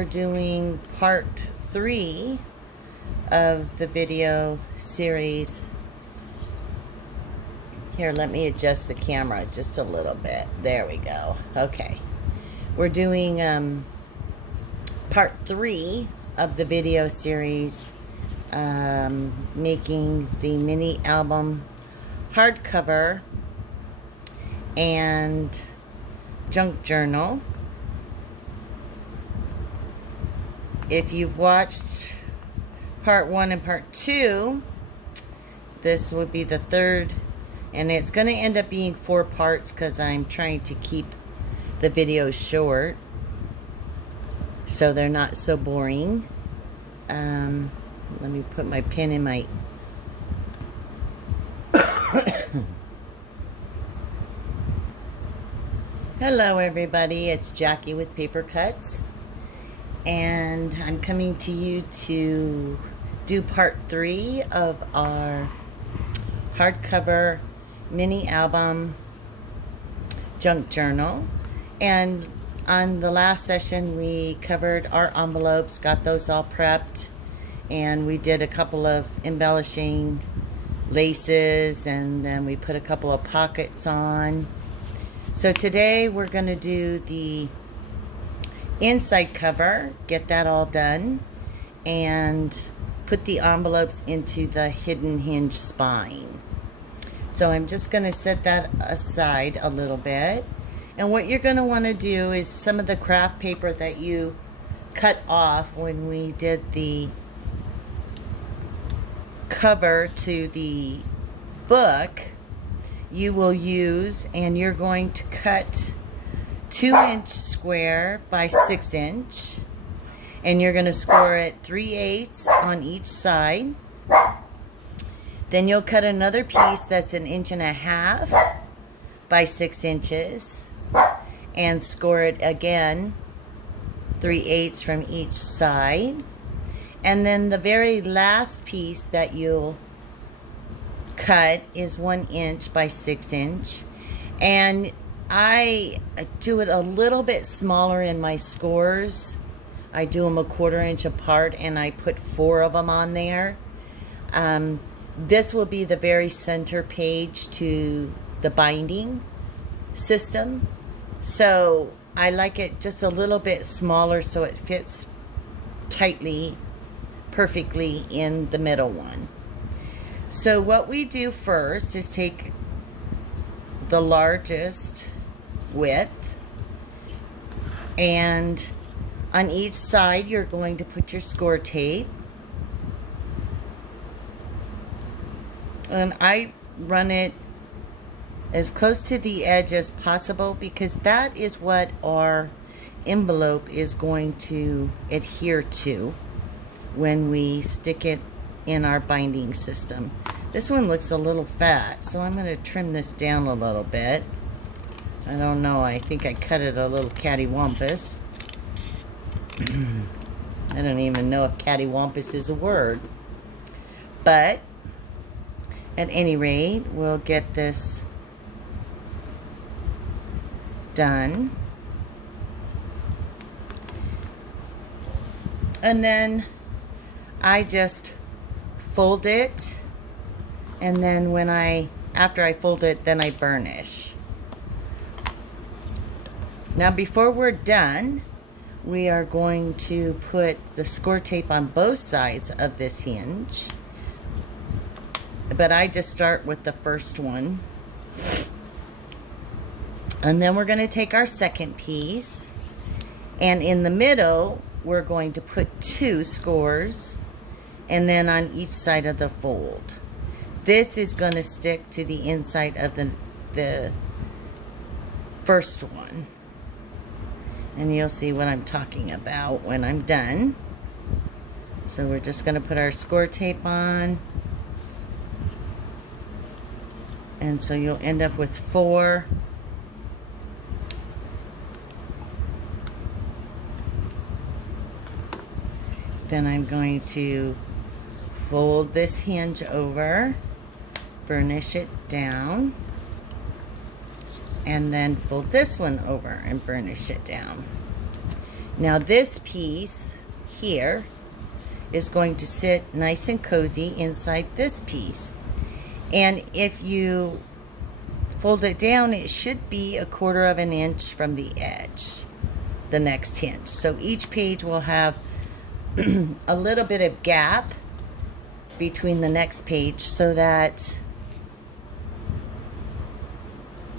we're doing part 3 of the video series. Here, let me adjust the camera just a little bit. There we go. Okay. We're doing part 3 of the video series, making the mini album hardcover and junk journal. If you've watched part 1 and part 2, this would be the third, and it's going to end up being 4 parts because I'm trying to keep the videos short so they're not so boring. Let me put my pen in my Hello everybody, it's Jackie with Paper Cuts, and I'm coming to you to do part 3 of our hardcover mini album junk journal. And on the last session we covered our envelopes, got those all prepped, and we did a couple of embellishing laces, and then we put a couple of pockets on. So today we're going to do the inside cover, get that all done, and put the envelopes into the hidden hinge spine. So I'm just going to set that aside a little bit. And what you're going to want to do is some of the craft paper that you cut off when we did the cover to the book, you will use, and you're going to cut 2-inch square by 6-inch, and you're going to score it 3/8 on each side. Then you'll cut another piece that's 1.5 inches by 6 inches and score it again 3/8 from each side. And then the very last piece that you'll cut is 1 inch by 6 inch, and I do it a little bit smaller in my scores. I do them 1/4 inch apart, and I put 4 of them on there. This will be the very center page to the binding system, so I like it just a little bit smaller so it fits tightly, perfectly in the middle one. So what we do first is take the largest width, and on each side you're going to put your score tape. And I run it as close to the edge as possible because that is what our envelope is going to adhere to when we stick it in our binding system. This one looks a little fat, so I'm going to trim this down a little bit. I don't know, I think I cut it a little cattywampus. I don't even know if cattywampus is a word. But at any rate, we'll get this done. And then I just fold it, and then after I fold it, then I burnish. Now before we're done, we are going to put the score tape on both sides of this hinge, but I just start with the first one. And then we're going to take our second piece, and in the middle we're going to put 2 scores, and then on each side of the fold. This is going to stick to the inside of the first one, and you'll see what I'm talking about when I'm done. So we're just going to put our score tape on, and so you'll end up with 4. Then I'm going to fold this hinge over, burnish it down, and then fold this one over and burnish it down. Now this piece here is going to sit nice and cozy inside this piece. And if you fold it down, it should be 1/4 of an inch from the edge, the next hinge. So each page will have a little bit of gap between the next page so that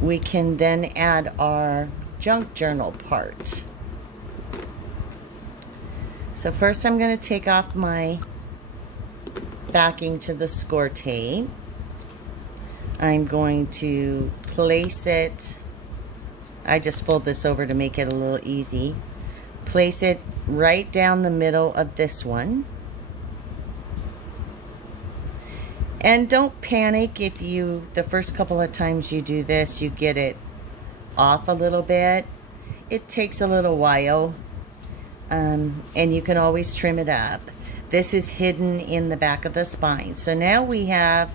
we can then add our junk journal part. So first I'm going to take off my backing to the score tape. I'm going to place it, I just fold this over to make it a little easy. Place it right down the middle of this one. And don't panic if you, the first couple of times you do this, you get it off a little bit. It takes a little while, and you can always trim it up. This is hidden in the back of the spine. So now we have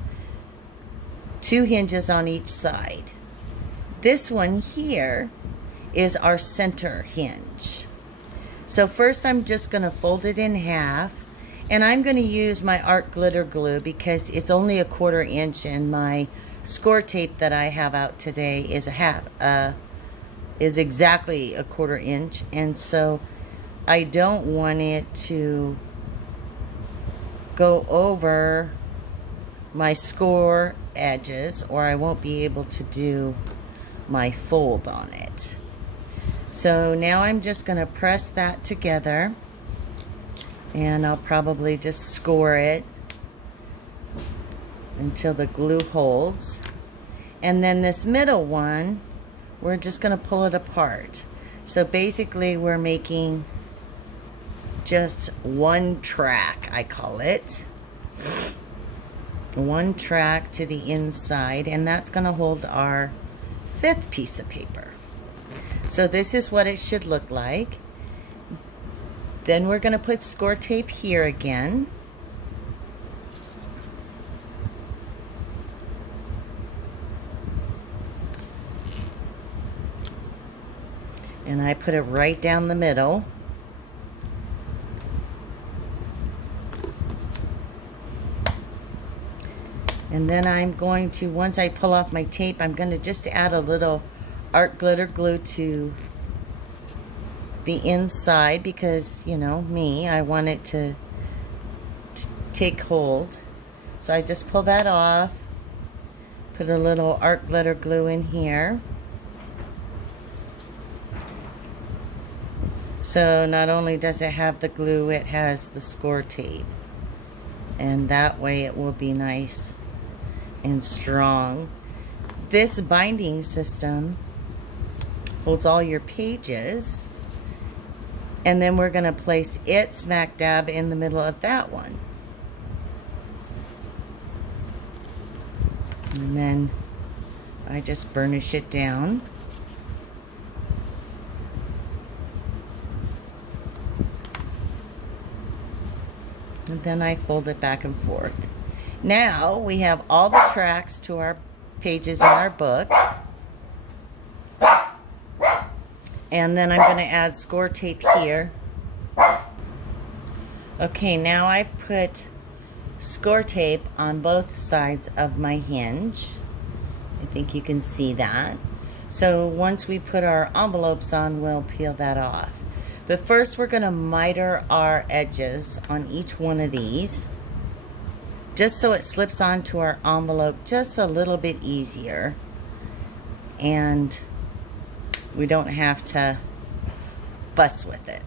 2 hinges on each side. This one here is our center hinge. So first I'm just going to fold it in half, and I'm going to use my art glitter glue because it's only 1/4 inch, and my score tape that I have out today is exactly 1/4 inch, and so I don't want it to go over my score edges, or I won't be able to do my fold on it. So now I'm just going to press that together, and I'll probably just score it until the glue holds. And then this middle one, we're just going to pull it apart. So basically we're making just one track, I call it. One track to the inside, and that's going to hold our 5th piece of paper. So this is what it should look like. Then we're going to put score tape here again. And I put it right down the middle. And then I'm going to, once I pull off my tape, I'm going to just add a little art glitter glue to the inside because, you know, me, I want it to take hold. So I just pull that off, put a little art glitter glue in here. So not only does it have the glue, it has the score tape. And that way it will be nice and strong. This binding system holds all your pages, and then we're going to place it smack dab in the middle of that one. And then I just burnish it down. And then I fold it back and forth. Now we have all the tracks to our pages in our book. And then I'm going to add score tape here. Okay, now I put score tape on both sides of my hinge. I think you can see that. So once we put our envelopes on, we'll peel that off. But first we're going to miter our edges on each one of these, just so it slips onto our envelope just a little bit easier, and we don't have to fuss with it.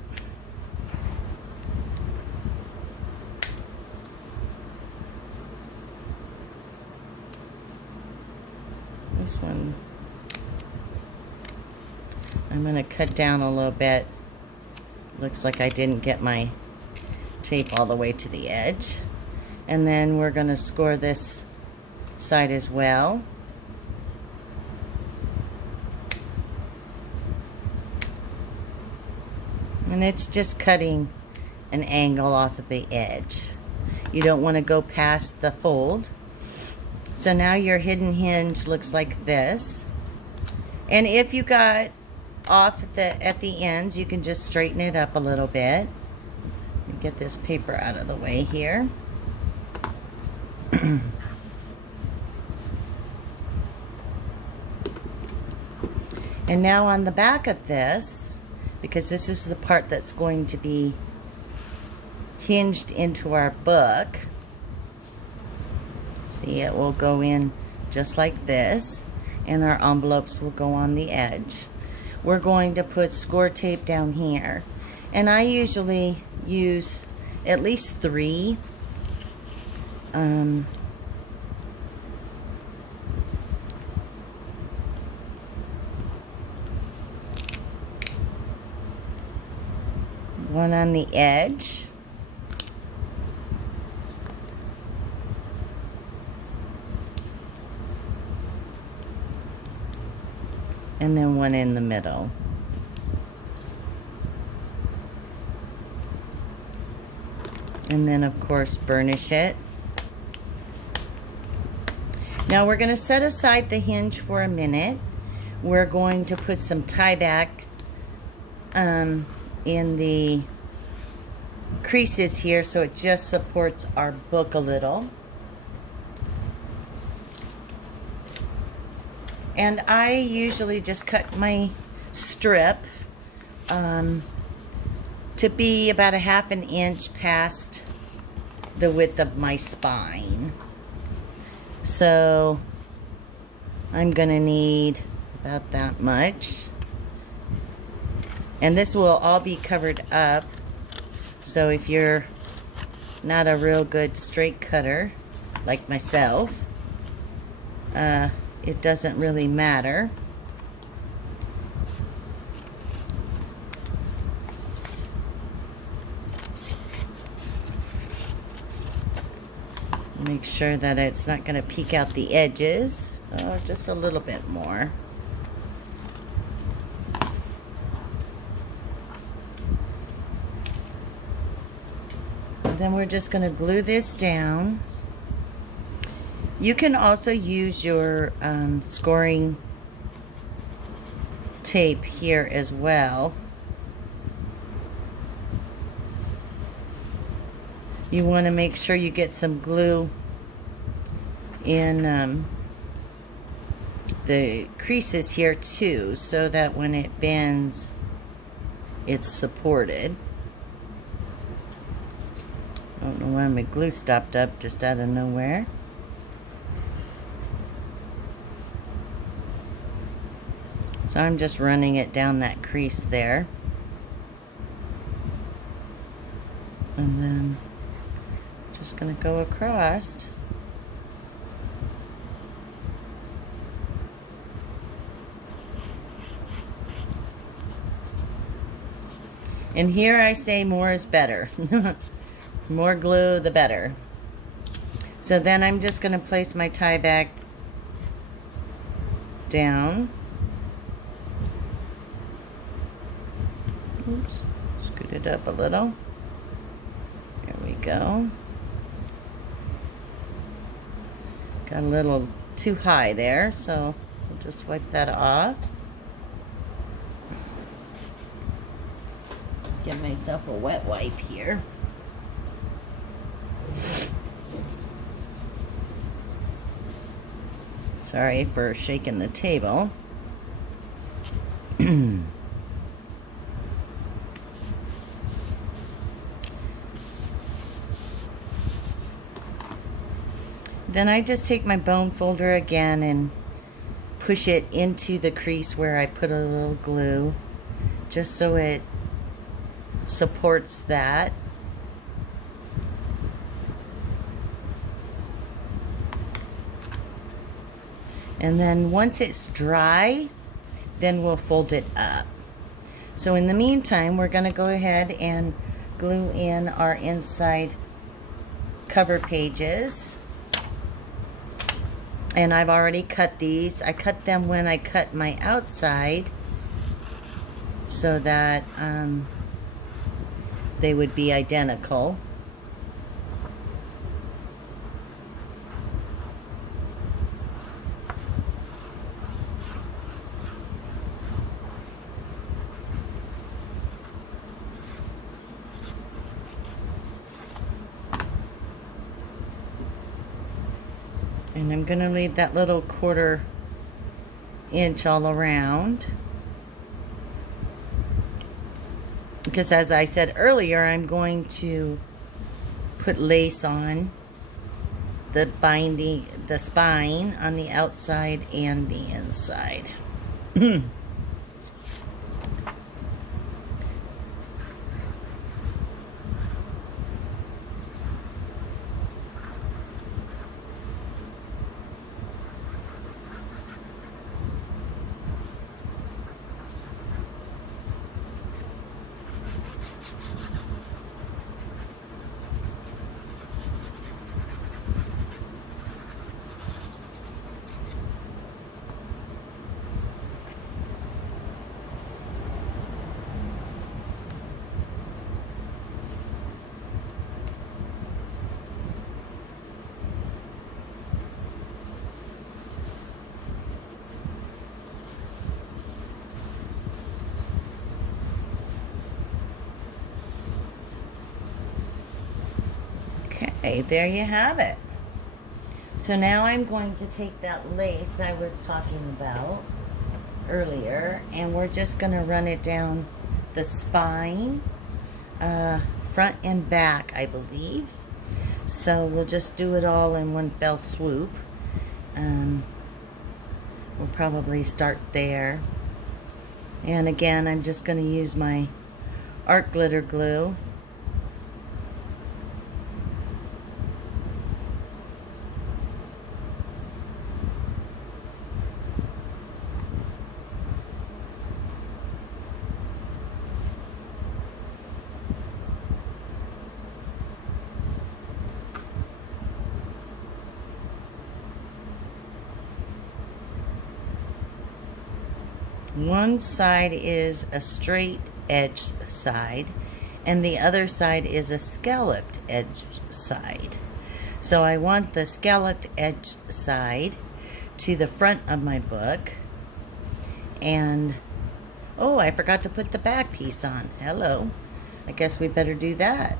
This one, I'm going to cut down a little bit. Looks like I didn't get my tape all the way to the edge. And then we're going to score this side as well. And it's just cutting an angle off of the edge. You don't want to go past the fold. So now your hidden hinge looks like this. And if you got off at the ends, you can just straighten it up a little bit. Let me get this paper out of the way here. And now on the back of this, because this is the part that's going to be hinged into our book, see, it will go in just like this, and our envelopes will go on the edge. We're going to put score tape down here, and I usually use at least 3. One on the edge. And then one in the middle. And then of course burnish it. Now we're going to set aside the hinge for a minute. We're going to put some tie back in the creases here so it just supports our book a little. And I usually just cut my strip to be about a ½ inch past the width of my spine. So I'm gonna need about that much. And this will all be covered up. So if you're not a real good straight cutter like myself, it doesn't really matter. Make sure that it's not going to peek out the edges. Oh, just a little bit more. And then we're just going to glue this down. You can also use your scoring tape here as well. You want to make sure you get some glue in the creases here too, so that when it bends, it's supported. I don't know why my glue stopped up just out of nowhere. So I'm just running it down that crease there. And then just going to go across. And here I say more is better. More glue, the better. So then I'm just going to place my tie back down. Oops, scoot it up a little. There we go. Got a little too high there, so we'll just wipe that off. Give myself a wet wipe here. Sorry for shaking the table. Then I just take my bone folder again and push it into the crease where I put a little glue, just so it supports that. And then once it's dry, then we'll fold it up. So in the meantime, we're going to go ahead and glue in our inside cover pages. And I've already cut these. I cut them when I cut my outside so that they would be identical. And I'm going to leave that little 1/4 inch all around. Because as I said earlier, I'm going to put lace on the binding, the spine on the outside and the inside. Okay, there you have it. So now I'm going to take that lace I was talking about earlier, and we're just going to run it down the spine, front and back, I believe. So we'll just do it all in one fell swoop. We'll probably start there. And again, I'm just going to use my art glitter glue. One side is a straight edge side and the other side is a scalloped edge side. So I want the scalloped edge side to the front of my book. And oh, I forgot to put the back piece on. Hello. I guess we better do that.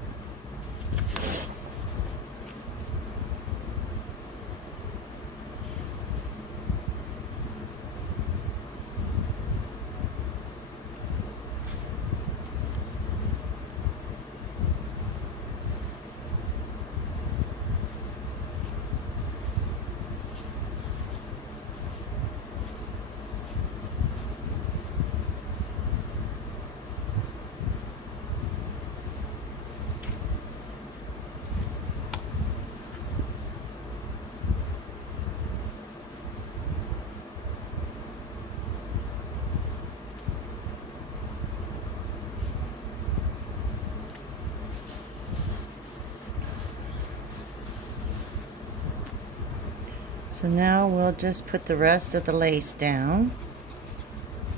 So now we'll just put the rest of the lace down.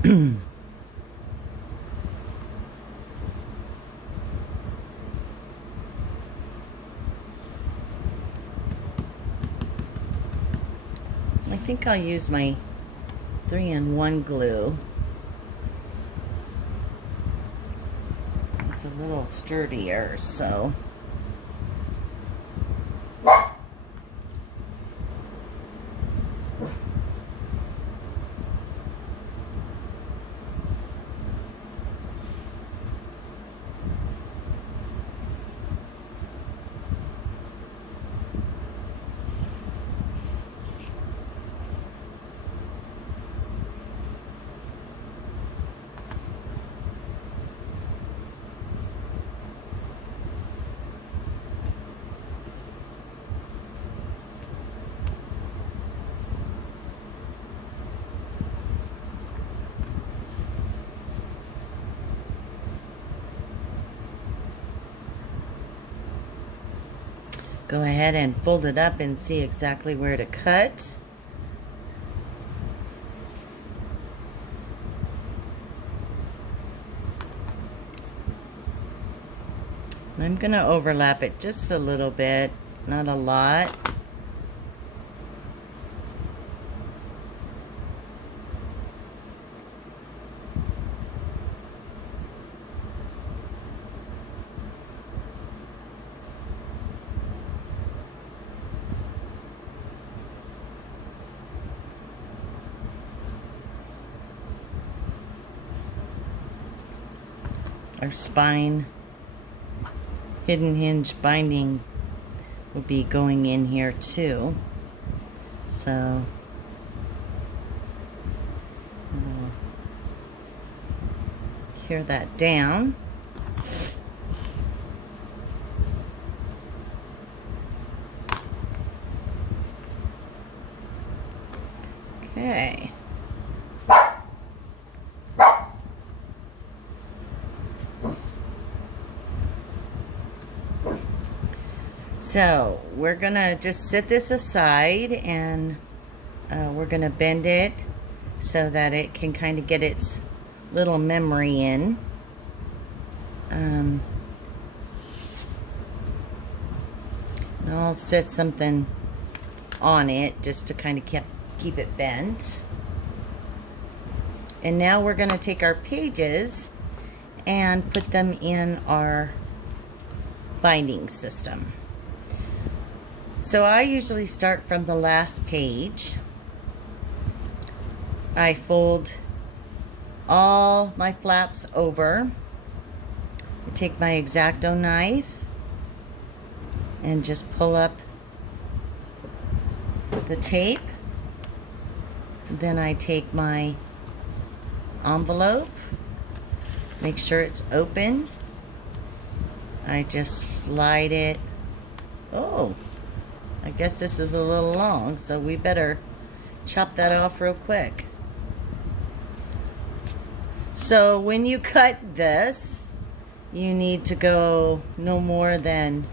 I think I'll use my 3-in-1 glue. It's a little sturdier, so. Go ahead and fold it up and see exactly where to cut. I'm going to overlap it just a little bit, not a lot. our spine hidden hinge binding will be going in here too. So we'll hear that down. Okay. So we're gonna just set this aside, and we're gonna bend it so that it can kind of get its little memory in. And I'll set something on it just to kind of keep it bent. And now we're going to take our pages and put them in our binding system. So I usually start from the last page. I fold all my flaps over. I take my X-Acto knife and just pull up the tape. Then I take my envelope, make sure it's open. I just slide it. Oh, I guess this is a little long, so we better chop that off real quick. So when you cut this, you need to go no more than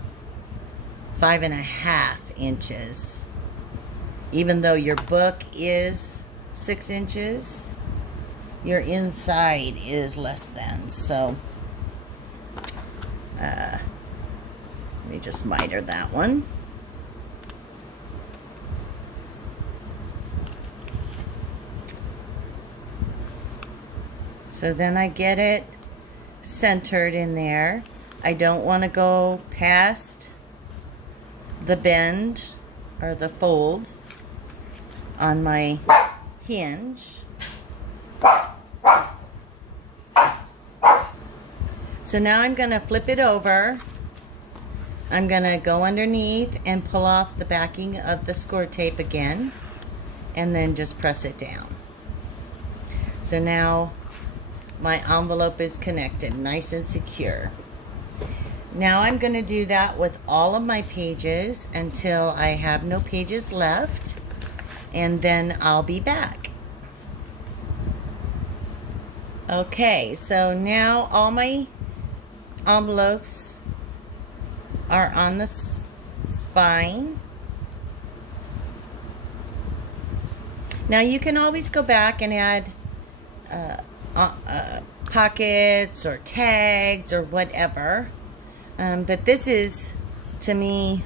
5.5 inches. Even though your book is 6 inches, your inside is less than. So let me just miter that one. So then I get it centered in there. I don't want to go past the bend or the fold on my hinge. So now I'm going to flip it over. I'm going to go underneath and pull off the backing of the score tape again, and then just press it down. So now my envelope is connected, nice and secure. Now I'm going to do that with all of my pages until I have no pages left, and then I'll be back. Okay, so now all my envelopes are on the spine. Now you can always go back and add pockets or tags or whatever, but this is, to me,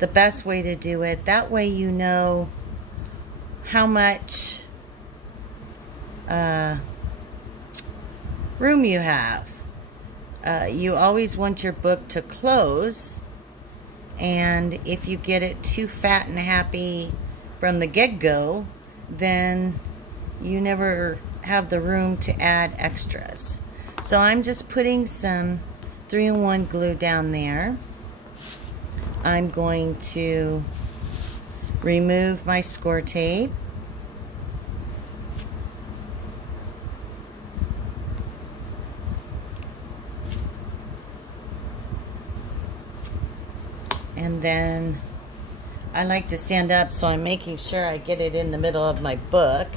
the best way to do it. That way you know how much room you have. You always want your book to close, and if you get it too fat and happy from the get-go, then you never have the room to add extras. So I'm just putting some 3-in-1 glue down there. I'm going to remove my score tape. And then I like to stand up, so I'm making sure I get it in the middle of my book.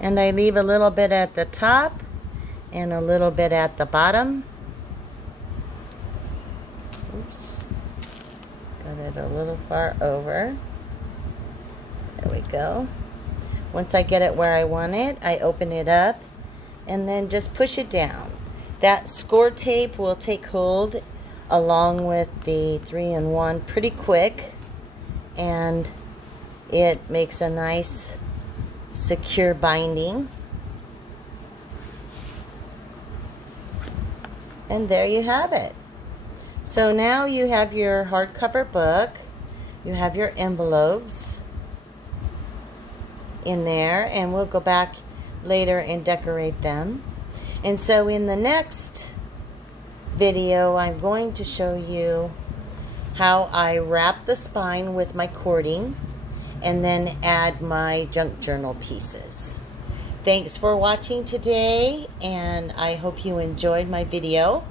And I leave a little bit at the top and a little bit at the bottom. Oops. Got it a little far over. There we go. Once I get it where I want it, I open it up and then just push it down. That score tape will take hold along with the 3-in-1 pretty quick, and it makes a nice secure binding. And there you have it. So now you have your hardcover book, you have your envelopes in there, and we'll go back later and decorate them. And so in the next video, I'm going to show you how I wrap the spine with my cording and then add my junk journal pieces. Thanks for watching today, and I hope you enjoyed my video.